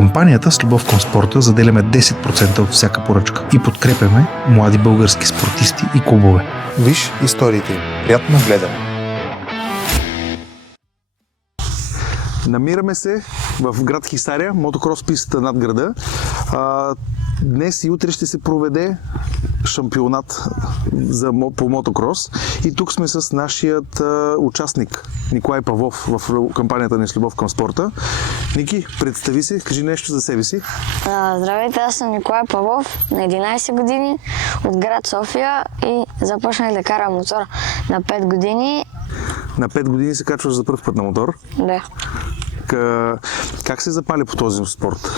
кампанията с любов към спорта заделяме 10% от всяка поръчка и подкрепяме млади български спортисти и клубове. Виж историите им. Приятно гледане! Намираме се в град Хисаря, мотокрос пистата над града. Днес и утре ще се проведе шампионат по мотокрос и тук сме с нашият участник Николай Павлов в кампанията ни с любов към спорта. Ники, представи се, кажи нещо за себе си. Здравейте, аз съм Николай Павлов, на 11 години, от град София и започнах да карам мотор на 5 години. На 5 години се качваш за пръв път на мотор. Да. Как се запали по този спорт?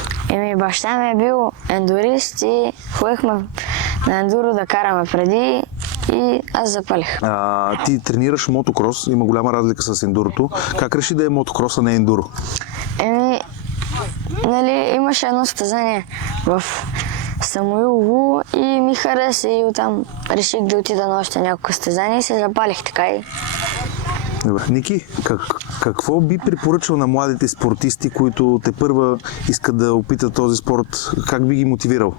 Баща ми е бил ендурист и ходихме на ендуро да караме преди и аз запалих. Ти тренираш мотокрос, има голяма разлика с ендурото. Как реши да е мотокрос, а не ендуро? Имаше едно състезание в Самуилово и ми хареса и оттам реших да отида на още няколко състезания и се запалих така и... Добре. Ники, какво би препоръчал на младите спортисти, които тепърва искат да опитат този спорт? Как би ги мотивирал?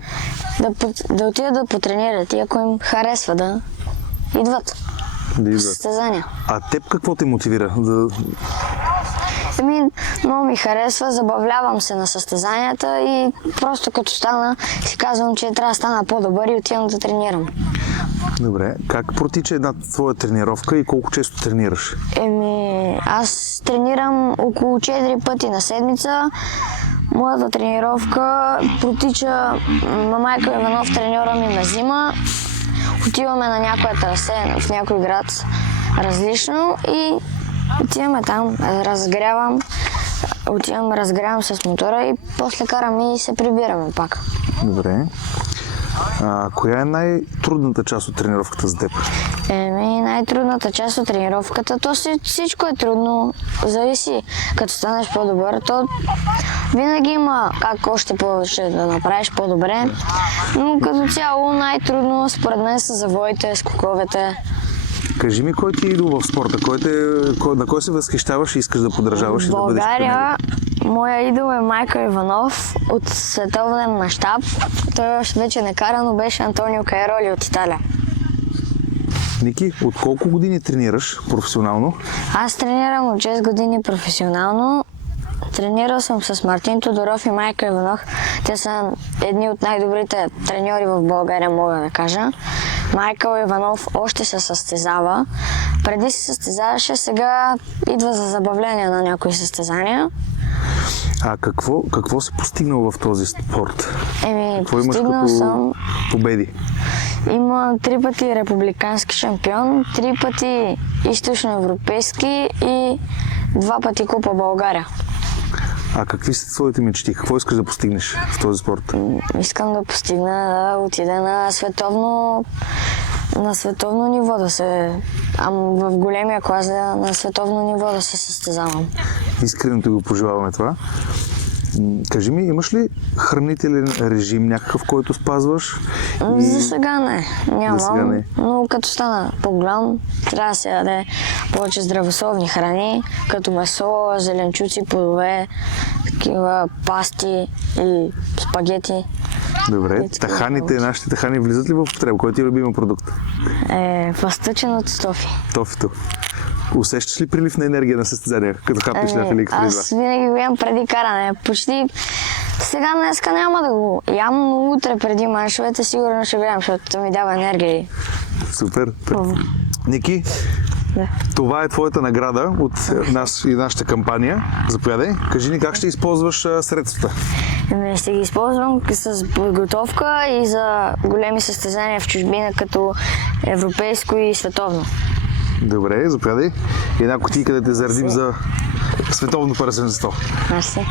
Да отидат да потренират и ако им харесва да идват в състезания. А теб какво те мотивира? Много ми харесва, забавлявам се на състезанията и просто като стана си казвам, че трябва да стана по-добър и отивам да тренирам. Добре. Как протича една твоя тренировка и колко често тренираш? Аз тренирам около 4 пъти на седмица. Моята тренировка протича, Майко Иванов, треньора ми, ме взима. Отиваме на някоя трасе в някой град различно и отиваме там, разгрявам с мотора и после караме и се прибираме пак. Добре. Коя е най-трудната част от тренировката за теб? Най-трудната част от тренировката, всичко е трудно, зависи. Като станеш по-добър, то винаги има как още повече да направиш по-добре, но като цяло най-трудно според мен са завоите, скоковете. Кажи ми, кой ти е идол в спорта? На кой се възхищаваш и искаш да подражаваш и да бъдеш пример? В България моя идол е Майко Иванов от световен мащаб. Той още вече не кара, но беше Антонио Кайроли от Италия. Ники, от колко години тренираш професионално? Аз тренирам от 6 години професионално. Тренирал съм с Мартин Тодоров и Майко Иванов. Те са едни от най-добрите треньори в България, мога да кажа. Майкъл Иванов още се състезава. Преди се състезаваше, сега идва за забавление на някои състезания. А какво си постигнал в този спорт? Постигнал съм победи? Има 3 пъти републикански шампион, 3 пъти източноевропейски и 2 пъти Купа България. А какви са твоите мечти? Какво искаш да постигнеш в този спорт? Искам да постигна да отида на световно ниво, в големия клас на световно ниво да се състезавам. Искрено ти го пожелаваме това. Кажи ми, имаш ли хранителен режим някакъв, който спазваш? За сега не, нямам. За сега не. Но като стана по-голям, трябва да се яде повече здравословни храни, като месо, зеленчуци, плодове, такива пасти и спагети. Добре, нашите тахани влизат ли в употреба? Кой ти е любимия продукт? Фастъченото тофи. Тофито. Усещаш ли прилив на енергия на състезания, като хапнеш на Феликс преди това? Аз винаги го ям преди каране. Почти сега днеска няма да го ям, но утре преди маншовете сигурно ще го ям, защото ми дава енергия. Супер. Ники, това е твоята награда от нашата кампания. Заповядай. Кажи ни как ще използваш средствата. Ще ги използвам с подготовка и за големи състезания в чужбина, като европейско и световно. Добре, заповядай. Една кутийка да те заредим за световно първенство. Мерси.